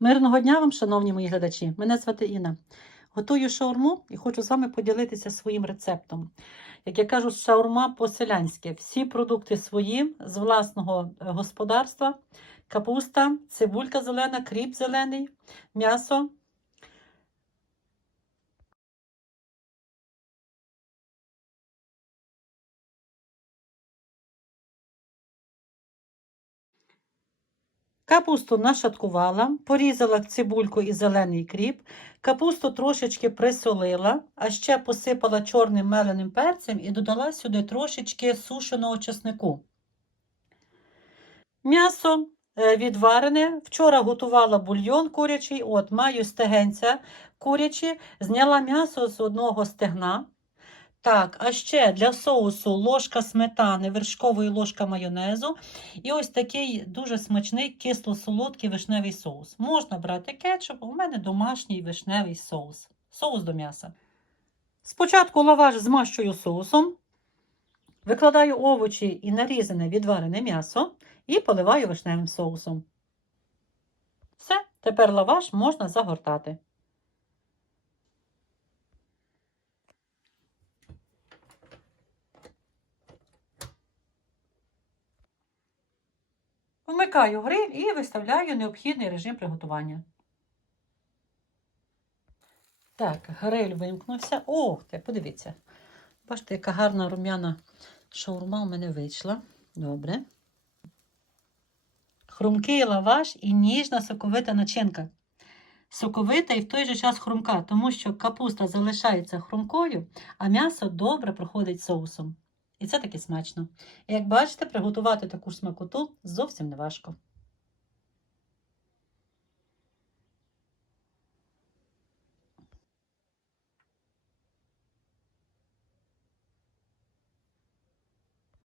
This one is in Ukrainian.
Мирного дня вам, шановні мої глядачі! Мене звати Інна. Готую шаурму і хочу з вами поділитися своїм рецептом. Як я кажу, шаурма по-селянськи. Всі продукти свої з власного е, господарства: капуста, цибулька зелена, кріп зелений, м'ясо. Капусту нашаткувала, порізала цибульку і зелений кріп, капусту трошечки присолила, а ще посипала чорним меленим перцем і додала сюди трошечки сушеного чеснику. М'ясо е, відварене. Вчора готувала бульйон курячий, от маю стегенця курячі, зняла м'ясо з одного стегна. Так, а ще для соусу ложка сметани, вершкової ложка майонезу. І ось такий дуже смачний кисло-солодкий вишневий соус. Можна брати кетчуп, у мене домашній вишневий соус. Соус до м'яса. Спочатку лаваш змащую соусом, викладаю овочі і нарізане відварене м'ясо і поливаю вишневим соусом. Все, тепер лаваш можна загортати. Вмикаю гриль і виставляю необхідний режим приготування. Так, гриль вимкнувся. Ох, ти, подивіться. Бачите, яка гарна рум'яна шаурма у мене вийшла. Добре. Хрумкий лаваш і ніжна соковита начинка. Соковита і в той же час хрумка, тому що капуста залишається хрумкою, а м'ясо добре проходить соусом. І це таки смачно. Як бачите, приготувати таку ж смакоту зовсім не важко.